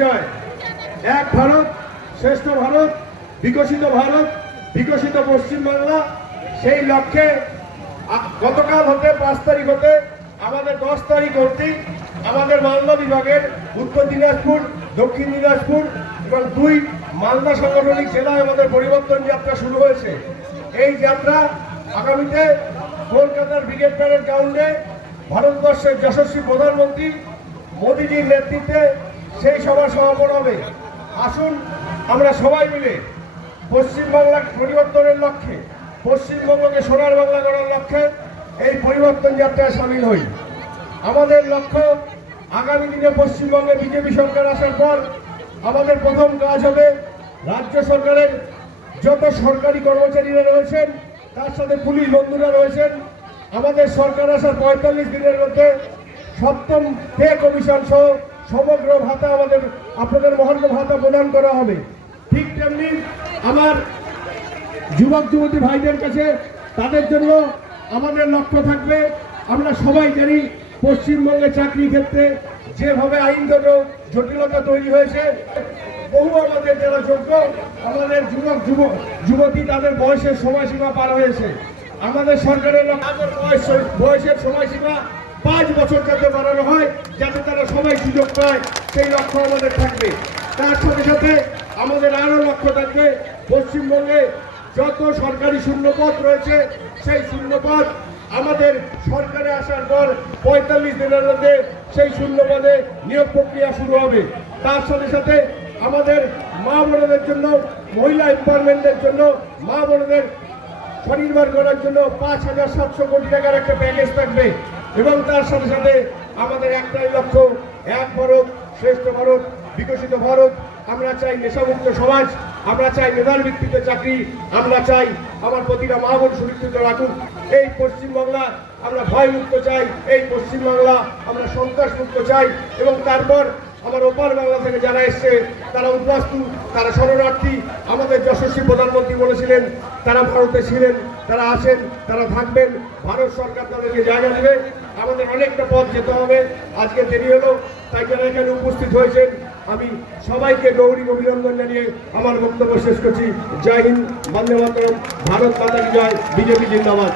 জয়। এক ভারত শ্রেষ্ঠ ভারত, বিকশিত ভারত, বিকশিত পশ্চিমবাংলা, সেই লক্ষ্যে গতকাল হতে 5 তারিখ হতে আমাদের 10 তারিখ অবধি আমাদের মালদা বিভাগের উত্তর দিনাজপুর, দক্ষিণ দিনাজপুর এবং 2 মালদা সাংগঠনিক জেলায় আমাদের পরিবর্তন যাত্রা শুরু হয়েছে। এই যাত্রা আগামীতে কলকাতার ব্রিগেড প্যারেড গ্রাউন্ডে ভারতবর্ষের যশস্বী প্রধানমন্ত্রী মোদীজির নেতৃত্বে সেই সভার সমাপন হবে। আসুন আমরা সবাই মিলে পশ্চিমবাংলা পরিবর্তনের লক্ষ্যে, পশ্চিমবঙ্গকে সোনার বাংলা করার লক্ষ্যে এই পরিবর্তন যাত্রায় সামিল হই। আমাদের লক্ষ্য আগামী দিনে পশ্চিমবঙ্গে বিজেপি সরকার আসার পর আমাদের প্রথম কাজ হবে রাজ্য সরকারের যত সরকারি কর্মচারীরা রয়েছেন, তার সাথে পুলিশ বন্ধুরা রয়েছেন, আমাদের সরকার আসার 45 দিনের মধ্যে 7ম পে কমিশন সহ সমগ্র ভাতা আমাদের আপনাদের মহার্ঘ ভাতা প্রদান করা হবে। ঠিক তেমনি আমার যুবক যুবতী ভাইদের কাছে তাদের জন্য আমাদের লক্ষ্য থাকবে, আমরা সবাই জানি পশ্চিমবঙ্গে চাকরি ক্ষেত্রে যেভাবে আইনগত জটিলতা তৈরি হয়েছে, বহু আমাদের যারা যোগ্য আমাদের যুবক যুবতী তাদের বয়সের সময়সীমা পার হয়েছে। আমাদের সরকারের বয়সের সময়সীমা 5 বছর যাতে বাড়ানো হয়, যাতে তারা সবাই সুযোগ পায়, সেই লক্ষ্য আমাদের থাকবে। তার সাথে সাথে আমাদের আরও লক্ষ্য থাকবে পশ্চিমবঙ্গে যত সরকারি শূন্যপদ রয়েছে সেই শূন্যপদ আমাদের সরকারে আসার পর 45 দিনের মধ্যে সেই শূন্যপদে নিয়োগ প্রক্রিয়া শুরু হবে। তার সাথে সাথে আমাদের মা বোনদের জন্য, মহিলা এম্পাওয়ারমেন্টের জন্য, মা বোনদের স্বনির্ভর করার জন্য 5,700 কোটি টাকার একটা প্যাকেজ থাকবে। এবং তার সাথে সাথে আমাদের একটাই লক্ষ্য, এক ভারত শ্রেষ্ঠ ভারত, বিকশিত ভারত। আমরা চাই নেশামুক্ত সমাজ, আমরা চাই মেধার ভিত্তিতে চাকরি, আমরা চাই আমার প্রতিটা মা বোন সুরক্ষিত রাখুক এই পশ্চিমবাংলা, আমরা ভয়মুক্ত চাই এই পশ্চিমবাংলা, আমরা সন্ত্রাসমুক্ত চাই। এবং তারপর আমার ওপার বাংলা থেকে যারা এসছে তারা উদ্বাস্তু, তারা শরণার্থী। আমাদের যশস্বী প্রধানমন্ত্রী বলেছিলেন তারা ভারতে ছিলেন, তারা আছেন, তারা থাকবেন, ভারত সরকার তাদেরকে জায়গা দেবে। আমাদের অনেকটা পথ যেতে হবে, আজকে দেরি হলো, তাই যারা এখানে উপস্থিত হয়েছেন আমি সবাইকে গৌরী অভিনন্দন জানিয়ে আমার বক্তব্য শেষ করছি। জয় হিন্দ, বন্দে মাতরম, ভারত মাতা কি জয়, বিজেপি জিন্দাবাদ।